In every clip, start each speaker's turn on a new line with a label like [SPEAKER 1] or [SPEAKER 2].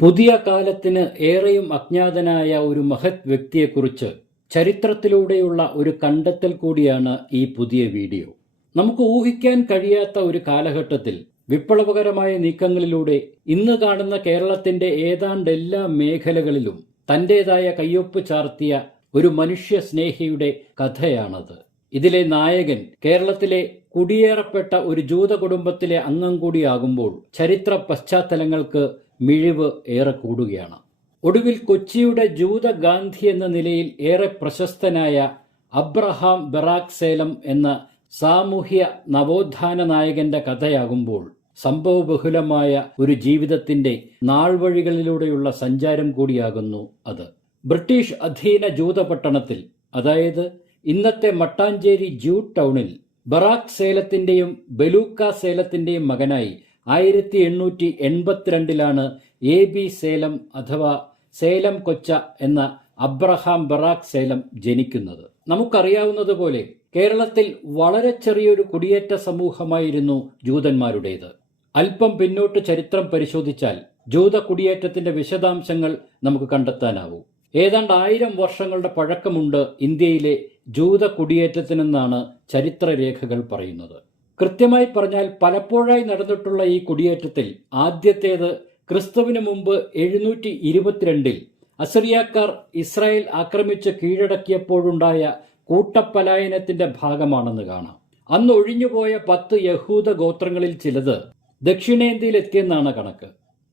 [SPEAKER 1] പുതിയ കാലത്തിന് ഏറെയും അജ്ഞാതനായ ഒരു മഹത് വ്യക്തിയെക്കുറിച്ച് ചരിത്രത്തിലൂടെയുള്ള ഒരു കണ്ടെത്തൽ കൂടിയാണ് ഈ പുതിയ വീഡിയോ. നമുക്ക് ഊഹിക്കാൻ കഴിയാത്ത ഒരു കാലഘട്ടത്തിൽ വിപ്ലവകരമായ നീക്കങ്ങളിലൂടെ ഇന്ന് കാണുന്ന കേരളത്തിന്റെ ഏതാണ്ട് എല്ലാ മേഖലകളിലും തന്റേതായ കയ്യൊപ്പ് ചാർത്തിയ ഒരു മനുഷ്യ സ്നേഹിയുടെ കഥയാണത്. ഇതിലെ നായകൻ കേരളത്തിലെ കുടിയേറപ്പെട്ട ഒരു ജൂത കുടുംബത്തിലെ അംഗം കൂടിയാകുമ്പോൾ ചരിത്ര പശ്ചാത്തലങ്ങൾക്ക് മിഴിവ് ഏറെ കൂടുകയാണ്. ഒടുവിൽ കൊച്ചിയുടെ ജൂത ഗാന്ധി എന്ന നിലയിൽ ഏറെ പ്രശസ്തനായ അബ്രഹാം ബറാക് സേലം എന്ന സാമൂഹ്യ നവോത്ഥാന നായകന്റെ കഥയാകുമ്പോൾ സംഭവബഹുലമായ ഒരു ജീവിതത്തിന്റെ നാൾവഴികളിലൂടെയുള്ള സഞ്ചാരം കൂടിയാകുന്നു അത്. ബ്രിട്ടീഷ് അധീന ജൂത പട്ടണത്തിൽ അതായത് ഇന്നത്തെ മട്ടാഞ്ചേരി ജൂട്ട് ടൗണിൽ ബറാക് സേലത്തിന്റെയും ബലൂക്ക സേലത്തിന്റെയും മകനായി ആയിരത്തി എണ്ണൂറ്റി എൺപത്തിരണ്ടിലാണ് എ ബി സേലം അഥവാ സേലം കൊച്ച എന്ന അബ്രഹാം ബറാക് സേലം ജനിക്കുന്നത്. നമുക്കറിയാവുന്നതുപോലെ കേരളത്തിൽ വളരെ ചെറിയൊരു കുടിയേറ്റ സമൂഹമായിരുന്നു ജൂതന്മാരുടേത്. അല്പം പിന്നോട്ട് ചരിത്രം പരിശോധിച്ചാൽ ജൂത കുടിയേറ്റത്തിന്റെ വിശദാംശങ്ങൾ നമുക്ക് കണ്ടെത്താനാവൂ. ഏതാണ്ട് ആയിരം വർഷങ്ങളുടെ പഴക്കമുണ്ട് ഇന്ത്യയിലെ ജൂത കുടിയേറ്റത്തിനെന്നാണ് ചരിത്രരേഖകൾ പറയുന്നത്. കൃത്യമായി പറഞ്ഞാൽ പലപ്പോഴായി നടന്നിട്ടുള്ള ഈ കുടിയേറ്റത്തിൽ ആദ്യത്തേത് ക്രിസ്തുവിന് മുമ്പ് എഴുന്നൂറ്റി ഇരുപത്തിരണ്ടിൽ അസറിയാക്കാർ ഇസ്രായേൽ ആക്രമിച്ച് കീഴടക്കിയപ്പോഴുണ്ടായ കൂട്ടപ്പലായനത്തിന്റെ ഭാഗമാണെന്ന് കാണാം. അന്ന് ഒഴിഞ്ഞുപോയ പത്ത് യഹൂദ ഗോത്രങ്ങളിൽ ചിലത് ദക്ഷിണേന്ത്യയിലെത്തിയെന്നാണ് കണക്ക്.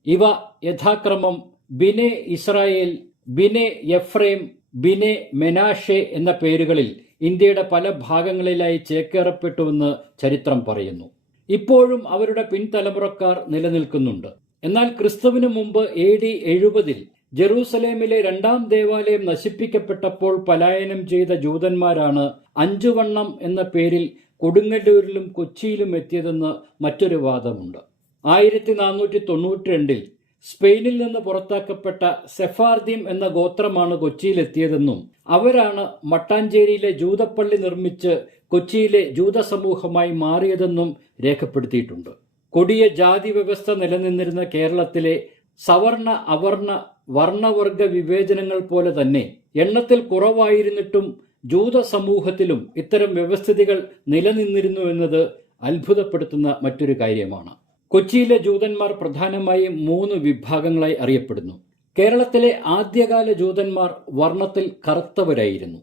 [SPEAKER 1] ഇവ യഥാക്രമം Bnei Israel Bnei Ephraim Bnei Menashe എന്ന പേരുകളിൽ ഇന്ത്യയുടെ പല ഭാഗങ്ങളിലായി ചേക്കേറപ്പെട്ടുവെന്ന് ചരിത്രം പറയുന്നു. ഇപ്പോഴും അവരുടെ പിൻതലമുറക്കാർ നിലനിൽക്കുന്നുണ്ട്. എന്നാൽ ക്രിസ്തുവിനു മുമ്പ് എ ഡി എഴുപതിൽ ജെറൂസലേമിലെ രണ്ടാം ദേവാലയം നശിപ്പിക്കപ്പെട്ടപ്പോൾ പലായനം ചെയ്ത ജൂതന്മാരാണ് അഞ്ചുവണ്ണം എന്ന പേരിൽ കൊടുങ്ങല്ലൂരിലും കൊച്ചിയിലും എത്തിയതെന്ന് മറ്റൊരു വാദമുണ്ട്. ആയിരത്തി നാനൂറ്റി തൊണ്ണൂറ്റി രണ്ടിൽ സ്പെയിനിൽ നിന്ന് പുറത്താക്കപ്പെട്ട സെഫാർദീം എന്ന ഗോത്രമാണ് കൊച്ചിയിലെത്തിയതെന്നും അവരാണ് മട്ടാഞ്ചേരിയിലെ ജൂതപ്പള്ളി നിർമ്മിച്ച് കൊച്ചിയിലെ ജൂത സമൂഹമായി മാറിയതെന്നും രേഖപ്പെടുത്തിയിട്ടുണ്ട്. കൊടിയ ജാതി വ്യവസ്ഥ നിലനിന്നിരുന്ന കേരളത്തിലെ സവർണ അവർണ വർണവർഗ വിവേചനങ്ങൾ പോലെ തന്നെ എണ്ണത്തിൽ കുറവായിരുന്നിട്ടും ജൂത സമൂഹത്തിലും ഇത്തരം വ്യവസ്ഥിതികൾ നിലനിന്നിരുന്നു എന്നത് അത്ഭുതപ്പെടുത്തുന്ന മറ്റൊരു കാര്യമാണ്. കൊച്ചിയിലെ ജൂതന്മാർ പ്രധാനമായും മൂന്ന് വിഭാഗങ്ങളായി അറിയപ്പെടുന്നു. കേരളത്തിലെ ആദ്യകാല ജൂതന്മാർ വർണത്തിൽ കറുത്തവരായിരുന്നു.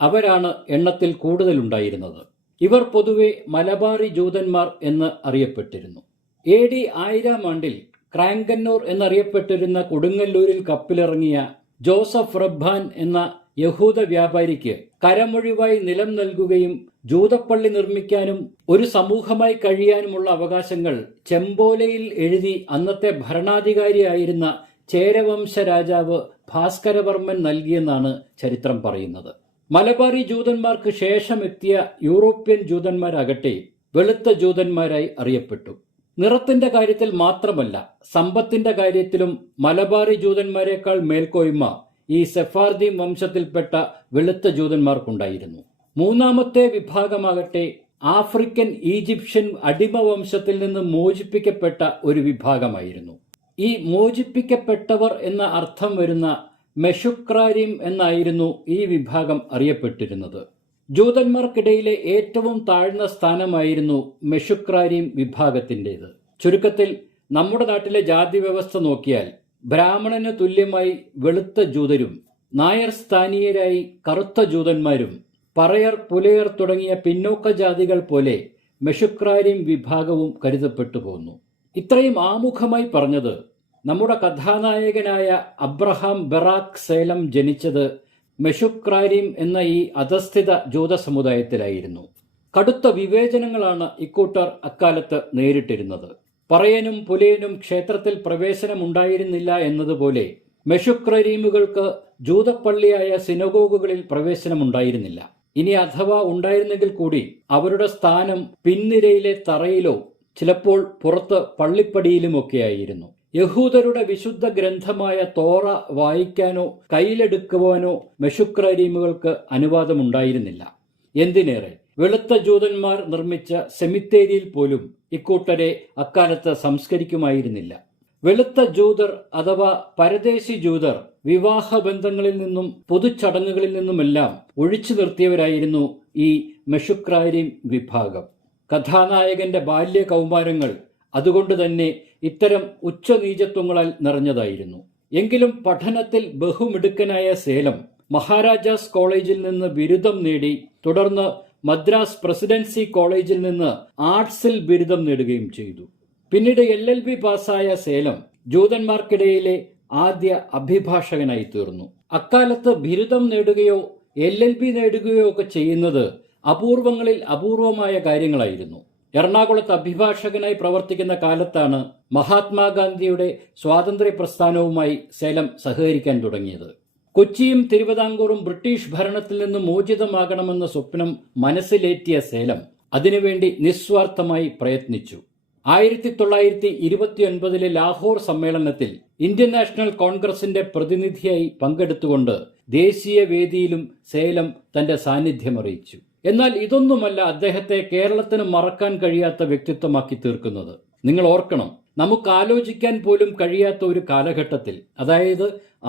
[SPEAKER 1] അവരാണ് എണ്ണത്തിൽ കൂടുതലുണ്ടായിരുന്നത്. ഇവർ പൊതുവെ മലബാറി ജൂതന്മാർ എന്ന് അറിയപ്പെട്ടിരുന്നു. എ ഡി ആയിരം ആണ്ടിൽ ക്രാങ്കന്നൂർ എന്നറിയപ്പെട്ടിരുന്ന കൊടുങ്ങല്ലൂരിൽ കപ്പിലിറങ്ങിയ ജോസഫ് റബ്ബാൻ എന്ന യഹൂദ വ്യാപാരിക്ക് കരമൊഴിവായി നിലം നൽകുകയും ജൂതപ്പള്ളി നിർമ്മിക്കാനും ഒരു സമൂഹമായി കഴിയാനുമുള്ള അവകാശങ്ങൾ ചെമ്പോലയിൽ എഴുതി അന്നത്തെ ഭരണാധികാരിയായിരുന്ന ചേരവംശ രാജാവ് ഭാസ്കരവർമ്മൻ നൽകിയെന്നാണ് ചരിത്രം പറയുന്നത്. മലബാറി ജൂതന്മാർക്ക് ശേഷമെത്തിയ യൂറോപ്യൻ ജൂതന്മാരാകട്ടെ വെളുത്ത ജൂതന്മാരായി അറിയപ്പെട്ടു. നിറത്തിന്റെ കാര്യത്തിൽ മാത്രമല്ല സമ്പത്തിന്റെ കാര്യത്തിലും മലബാറി ജൂതന്മാരെക്കാൾ മേൽക്കോയ്മ ഈ സെഫാർദീം വംശത്തിൽപ്പെട്ട വെളുത്ത ജൂതന്മാർക്കുണ്ടായിരുന്നു. മൂന്നാമത്തെ വിഭാഗമാകട്ടെ ആഫ്രിക്കൻ ഈജിപ്ഷ്യൻ അടിമ വംശത്തിൽ നിന്ന് മോചിപ്പിക്കപ്പെട്ട ഒരു വിഭാഗമായിരുന്നു. ഈ മോചിപ്പിക്കപ്പെട്ടവർ എന്ന അർത്ഥം വരുന്ന മെഷുക്രാരിം എന്നായിരുന്നു ഈ വിഭാഗം അറിയപ്പെട്ടിരുന്നത്. ജൂതന്മാർക്കിടയിലെ ഏറ്റവും താഴ്ന്ന സ്ഥാനമായിരുന്നു മെഷുക്രാരിം വിഭാഗത്തിന്റെത്. ചുരുക്കത്തിൽ നമ്മുടെ നാട്ടിലെ ജാതി വ്യവസ്ഥ നോക്കിയാൽ ബ്രാഹ്മണന് തുല്യമായി വെളുത്ത ജൂതരും നായർ സ്ഥാനീയരായി കറുത്ത ജൂതന്മാരും പറയർ പുലയർ തുടങ്ങിയ പിന്നോക്ക ജാതികൾ പോലെ മെഷുക്രാരിം വിഭാഗവും കരുതപ്പെട്ടു പോന്നു. ഇത്രയും ആമുഖമായി പറഞ്ഞത് നമ്മുടെ കഥാനായകനായ അബ്രഹാം ബെറാഖ് സേലം ജനിച്ചത് മെഷുക്രാരിം എന്ന ഈ അധസ്ഥിത ജൂത സമുദായത്തിലായിരുന്നു കടുത്ത വിവേചനങ്ങളാണ് ഇക്കൂട്ടർ അക്കാലത്ത് നേരിട്ടിരുന്നത്. പറയനും പുലയനും ക്ഷേത്രത്തിൽ പ്രവേശനമുണ്ടായിരുന്നില്ല എന്നതുപോലെ മെഷുക്രരീമുകൾക്ക് ജൂതപ്പള്ളിയായ സിനഗോഗുകളിൽ പ്രവേശനമുണ്ടായിരുന്നില്ല. ഇനി അഥവാ ഉണ്ടായിരുന്നെങ്കിൽ കൂടി അവരുടെ സ്ഥാനം പിൻനിരയിലെ തറയിലോ ചിലപ്പോൾ പുറത്ത് പള്ളിപ്പടിയിലുമൊക്കെയായിരുന്നു. യഹൂദരുടെ വിശുദ്ധ ഗ്രന്ഥമായ തോറ വായിക്കാനോ കയ്യിലെടുക്കുവാനോ മെഷുക്രീമുകൾക്ക് അനുവാദമുണ്ടായിരുന്നില്ല. എന്തിനേറെ? വെളുത്ത ജൂതന്മാർ നിർമ്മിച്ച സെമിത്തേരിയിൽ പോലും ഇക്കൂട്ടരെ അക്കാലത്ത് സംസ്കരിക്കുമായിരുന്നില്ല. വെളുത്ത ജൂതർ അഥവാ പരദേശി ജൂതർ വിവാഹ ബന്ധങ്ങളിൽ നിന്നും പൊതുചടങ്ങുകളിൽ നിന്നുമെല്ലാം ഒഴിച്ചു നിർത്തിയവരായിരുന്നു ഈ മെഷുക്രാരിം വിഭാഗം. കഥാനായകന്റെ ബാല്യ കൗമാരങ്ങൾ അതുകൊണ്ട് തന്നെ ഇത്തരം ഉച്ചനീചത്വങ്ങളാൽ നിറഞ്ഞതായിരുന്നു. എങ്കിലും പഠനത്തിൽ ബഹുമിടുക്കനായ സേലം മഹാരാജാസ് കോളേജിൽ നിന്ന് ബിരുദം നേടി തുടർന്ന് മദ്രാസ് പ്രസിഡൻസി കോളേജിൽ നിന്ന് ആർട്സിൽ ബിരുദം നേടുകയും ചെയ്തു. പിന്നീട് എൽ എൽ ബി പാസ്സായ സേലം ജൂതന്മാർക്കിടയിലെ ആദ്യ അഭിഭാഷകനായി തീർന്നു. അക്കാലത്ത് ബിരുദം നേടുകയോ എൽ എൽ ബി നേടുകയോ ഒക്കെ ചെയ്യുന്നത് അപൂർവങ്ങളിൽ അപൂർവമായ കാര്യങ്ങളായിരുന്നു. എറണാകുളത്ത് അഭിഭാഷകനായി പ്രവർത്തിക്കുന്ന കാലത്താണ് മഹാത്മാഗാന്ധിയുടെ സ്വാതന്ത്ര്യ പ്രസ്ഥാനവുമായി സേലം സഹകരിക്കാൻ തുടങ്ങിയത്. കൊച്ചിയും തിരുവിതാംകൂറും ബ്രിട്ടീഷ് ഭരണത്തിൽ നിന്ന് മോചിതമാകണമെന്ന സ്വപ്നം മനസ്സിലേറ്റിയ സേലം അതിനുവേണ്ടി നിസ്വാർത്ഥമായി പ്രയത്നിച്ചു. ആയിരത്തി തൊള്ളായിരത്തി ഇരുപത്തിയൊൻപതിലെ ലാഹോർ സമ്മേളനത്തിൽ ഇന്ത്യൻ നാഷണൽ കോൺഗ്രസിന്റെ പ്രതിനിധിയായി പങ്കെടുത്തുകൊണ്ട് ദേശീയ വേദിയിലും സേലം തന്റെ സാന്നിധ്യമറിയിച്ചു. എന്നാൽ ഇതൊന്നുമല്ല അദ്ദേഹത്തെ കേരളത്തിന് മറക്കാൻ കഴിയാത്ത വ്യക്തിത്വമാക്കി തീർക്കുന്നത്. നിങ്ങൾ ഓർക്കണം നമുക്ക് ആലോചിക്കാൻ പോലും കഴിയാത്ത ഒരു കാലഘട്ടത്തിൽ അതായത്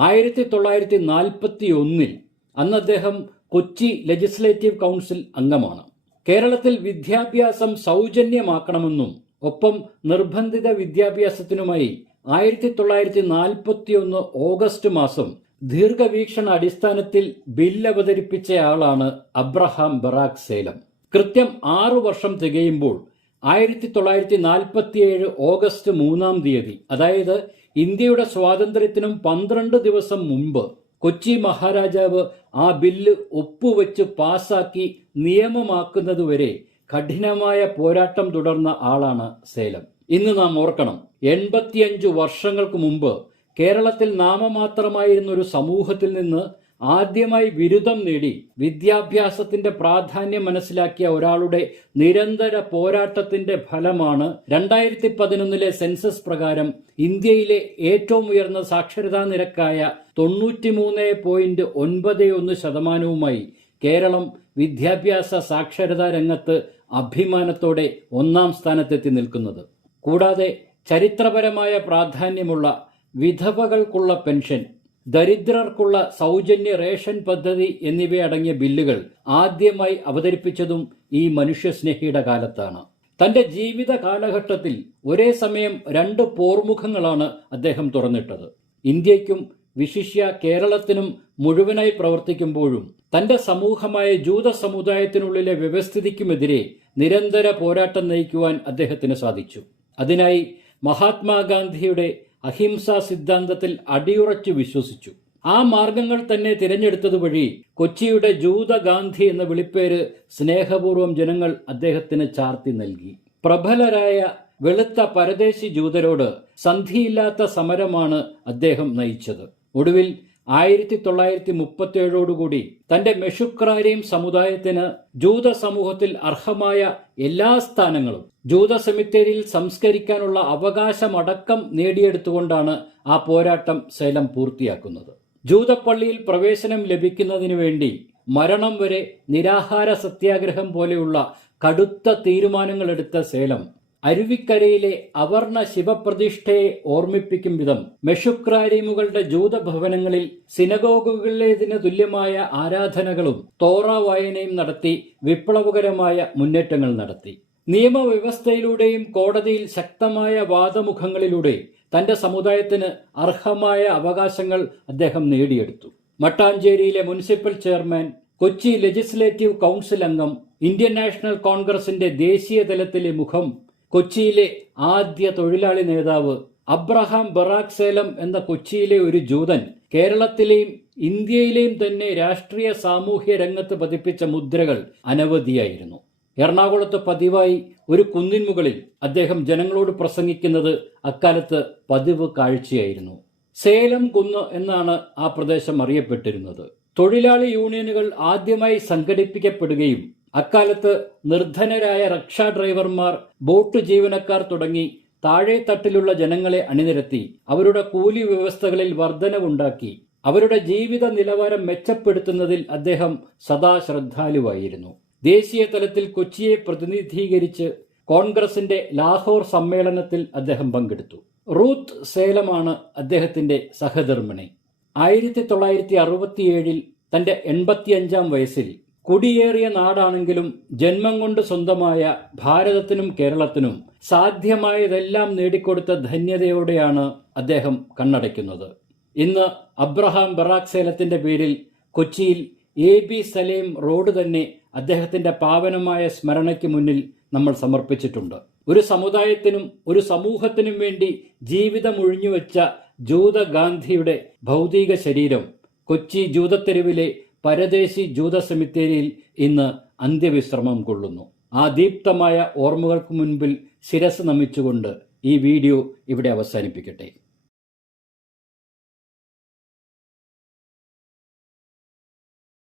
[SPEAKER 1] ആയിരത്തി തൊള്ളായിരത്തി നാൽപ്പത്തി ഒന്നിൽ അന്ന് അദ്ദേഹം കൊച്ചി ലെജിസ്ലേറ്റീവ് കൗൺസിൽ അംഗമാണ്. കേരളത്തിൽ വിദ്യാഭ്യാസം സൗജന്യമാക്കണമെന്നും ഒപ്പം നിർബന്ധിത വിദ്യാഭ്യാസത്തിനുമായി ആയിരത്തി തൊള്ളായിരത്തി നാൽപ്പത്തി ഒന്ന് ഓഗസ്റ്റ് മാസം ദീർഘവീക്ഷണ അടിസ്ഥാനത്തിൽ ബില്ല് അവതരിപ്പിച്ചയാളാണ് അബ്രഹാം ബറാക് സേലം. കൃത്യം ആറു വർഷം തികയുമ്പോൾ ആയിരത്തി തൊള്ളായിരത്തി നാൽപ്പത്തിയേഴ് ഓഗസ്റ്റ് മൂന്നാം തീയതി അതായത് ഇന്ത്യയുടെ സ്വാതന്ത്ര്യത്തിനും പന്ത്രണ്ട് ദിവസം മുമ്പ് കൊച്ചി മഹാരാജാവ് ആ ബില്ല് ഒപ്പുവെച്ച് പാസാക്കി നിയമമാക്കുന്നതുവരെ കഠിനമായ പോരാട്ടം തുടർന്ന ആളാണ് സേലം. ഇന്ന് നാം ഓർക്കണം എൺപത്തിയഞ്ചു വർഷങ്ങൾക്ക് മുമ്പ് കേരളത്തിൽ നാമമാത്രമായിരുന്ന ഒരു സമൂഹത്തിൽ നിന്ന് ആദ്യമായി ബിരുദം നേടി വിദ്യാഭ്യാസത്തിന്റെ പ്രാധാന്യം മനസ്സിലാക്കിയ ഒരാളുടെ നിരന്തര പോരാട്ടത്തിന്റെ ഫലമാണ് രണ്ടായിരത്തി പതിനൊന്നിലെ സെൻസസ് പ്രകാരം ഇന്ത്യയിലെ ഏറ്റവും ഉയർന്ന സാക്ഷരതാ നിരക്കായ തൊണ്ണൂറ്റിമൂന്ന് പോയിന്റ് ഒൻപത് ഒന്ന് ശതമാനവുമായി കേരളം വിദ്യാഭ്യാസ സാക്ഷരതാ രംഗത്ത് അഭിമാനത്തോടെ ഒന്നാം സ്ഥാനത്തെത്തി നിൽക്കുന്നത്. കൂടാതെ ചരിത്രപരമായ പ്രാധാന്യമുള്ള വിധവകൾക്കുള്ള പെൻഷൻ ദരിദ്രർക്കുള്ള സൗജന്യ റേഷൻ പദ്ധതി എന്നിവയടങ്ങിയ ബില്ലുകൾ ആദ്യമായി അവതരിപ്പിച്ചതും ഈ മനുഷ്യസ്നേഹിയുടെ കാലത്താണ്. തന്റെ ജീവിത കാലഘട്ടത്തിൽ ഒരേ സമയം രണ്ട് പോർമുഖങ്ങളാണ് അദ്ദേഹം തുറന്നിട്ടത്. ഇന്ത്യയ്ക്കും വിശിഷ്യ കേരളത്തിനും മുഴുവനായി പ്രവർത്തിക്കുമ്പോഴും തന്റെ സമൂഹമായ ജൂത സമുദായത്തിനുള്ളിലെ വ്യവസ്ഥിതിക്കുമെതിരെ നിരന്തര പോരാട്ടം നയിക്കുവാൻ അദ്ദേഹത്തിന് സാധിച്ചു. അതിനായി മഹാത്മാഗാന്ധിയുടെ അഹിംസാ സിദ്ധാന്തത്തിൽ അടിയുറച്ചു വിശ്വസിച്ചു. ആ മാർഗങ്ങൾ തന്നെ തിരഞ്ഞെടുത്തതുവഴി കൊച്ചിയുടെ ജൂത ഗാന്ധി എന്ന വിളിപ്പേര് സ്നേഹപൂർവം ജനങ്ങൾ അദ്ദേഹത്തിന് ചാർത്തി നൽകി. പ്രബലരായ വെളുത്ത പരദേശി ജൂതരോട് സന്ധിയില്ലാത്ത സമരമാണ് അദ്ദേഹം നയിച്ചത്. ഒടുവിൽ ആയിരത്തി തൊള്ളായിരത്തി മുപ്പത്തേഴോടുകൂടി തന്റെ മെഷുക്രാരിയും സമുദായത്തിന് ജൂത സമൂഹത്തിൽ അർഹമായ എല്ലാ സ്ഥാനങ്ങളും ജൂത സെമിത്തേരിയിൽ സംസ്കരിക്കാനുള്ള അവകാശമടക്കം നേടിയെടുത്തുകൊണ്ടാണ് ആ പോരാട്ടം സേലം പൂർത്തിയാക്കുന്നത്. ജൂതപ്പള്ളിയിൽ പ്രവേശനം ലഭിക്കുന്നതിനു വേണ്ടി മരണം വരെ നിരാഹാര സത്യാഗ്രഹം പോലെയുള്ള കടുത്ത തീരുമാനങ്ങളെടുത്ത സേലം അരുവിക്കരയിലെ അവർണ ശിവപ്രതിഷ്ഠയെ ഓർമ്മിപ്പിക്കും വിധം മെഷുക്രാരിമുകളുടെ ജൂതഭവനങ്ങളിൽ സിനഗോഗുകളിലേതിന് തുല്യമായ ആരാധനകളും തോറ വായനയും നടത്തി വിപ്ലവകരമായ മുന്നേറ്റങ്ങൾ നടത്തി. നിയമവ്യവസ്ഥയിലൂടെയും കോടതിയിൽ ശക്തമായ വാദമുഖങ്ങളിലൂടെ തന്റെ സമുദായത്തിന് അർഹമായ അവകാശങ്ങൾ അദ്ദേഹം നേടിയെടുത്തു. മട്ടാഞ്ചേരിയിലെ municipal chairman Kochi legislative council അംഗം ഇന്ത്യൻ നാഷണൽ കോൺഗ്രസിന്റെ ദേശീയ തലത്തിലെ മുഖം കൊച്ചിയിലെ ആദ്യ തൊഴിലാളി നേതാവ് അബ്രഹാം ബറാക് സേലം എന്ന കൊച്ചിയിലെ ഒരു ജൂതൻ കേരളത്തിലെയും ഇന്ത്യയിലെയും തന്നെ രാഷ്ട്രീയ സാമൂഹ്യ രംഗത്ത് പതിപ്പിച്ച മുദ്രകൾ അനവധിയായിരുന്നു. എറണാകുളത്ത് പതിവായി ഒരു കുന്നിൻ മുകളിൽ അദ്ദേഹം ജനങ്ങളോട് പ്രസംഗിക്കുന്നത് അക്കാലത്ത് പതിവ് കാഴ്ചയായിരുന്നു. സേലം കുന്ന് എന്നാണ് ആ പ്രദേശം അറിയപ്പെട്ടിരുന്നത്. തൊഴിലാളി യൂണിയനുകൾ ആദ്യമായി സംഘടിപ്പിക്കപ്പെടുകയും അക്കാലത്ത് നിർധനരായ റക്ഷാ ഡ്രൈവർമാർ ബോട്ട് ജീവനക്കാർ തുടങ്ങി താഴെ തട്ടിലുള്ള ജനങ്ങളെ അണിനിരത്തി അവരുടെ കൂലി വ്യവസ്ഥകളിൽ വർധനവുണ്ടാക്കി അവരുടെ ജീവിത നിലവാരം മെച്ചപ്പെടുത്തുന്നതിൽ അദ്ദേഹം സദാ ശ്രദ്ധാലുവായിരുന്നു. ദേശീയ തലത്തിൽ കൊച്ചിയെ പ്രതിനിധീകരിച്ച് കോൺഗ്രസിന്റെ ലാഹോർ സമ്മേളനത്തിൽ അദ്ദേഹം പങ്കെടുത്തു. റൂത്ത് സേലമാണ് അദ്ദേഹത്തിന്റെ സഹധർമ്മിണി. ആയിരത്തി തൊള്ളായിരത്തി അറുപത്തിയേഴിൽ തന്റെ എൺപത്തിയഞ്ചാം വയസ്സിൽ കുടിയേറിയ നാടാണെങ്കിലും ജന്മം കൊണ്ട് സ്വന്തമായ ഭാരതത്തിനും കേരളത്തിനും സാധ്യമായതെല്ലാം നേടിക്കൊടുത്ത ധന്യതയോടെയാണ് അദ്ദേഹം കണ്ണടയ്ക്കുന്നത്. ഇന്ന് അബ്രഹാം ബറാക് സേലത്തിന്റെ പേരിൽ കൊച്ചിയിൽ എ ബി സലേം റോഡ് തന്നെ അദ്ദേഹത്തിന്റെ പാവനമായ സ്മരണയ്ക്ക് മുന്നിൽ നമ്മൾ സമർപ്പിച്ചിട്ടുണ്ട്. ഒരു സമുദായത്തിനും ഒരു സമൂഹത്തിനും വേണ്ടി ജീവിതം ഒഴിഞ്ഞുവെച്ച ജൂത ഗാന്ധിയുടെ ഭൗതിക ശരീരം കൊച്ചി ജൂതത്തെരുവിലെ പരദേശി ജൂത സെമിത്തേരിയിൽ ഇന്ന് അന്ത്യവിശ്രമം കൊള്ളുന്നു. ആ ദീപ്തമായ ഓർമ്മകൾക്ക് മുൻപിൽ ശിരസ് നമിച്ചുകൊണ്ട് ഈ വീഡിയോ ഇവിടെ അവസാനിപ്പിക്കട്ടെ.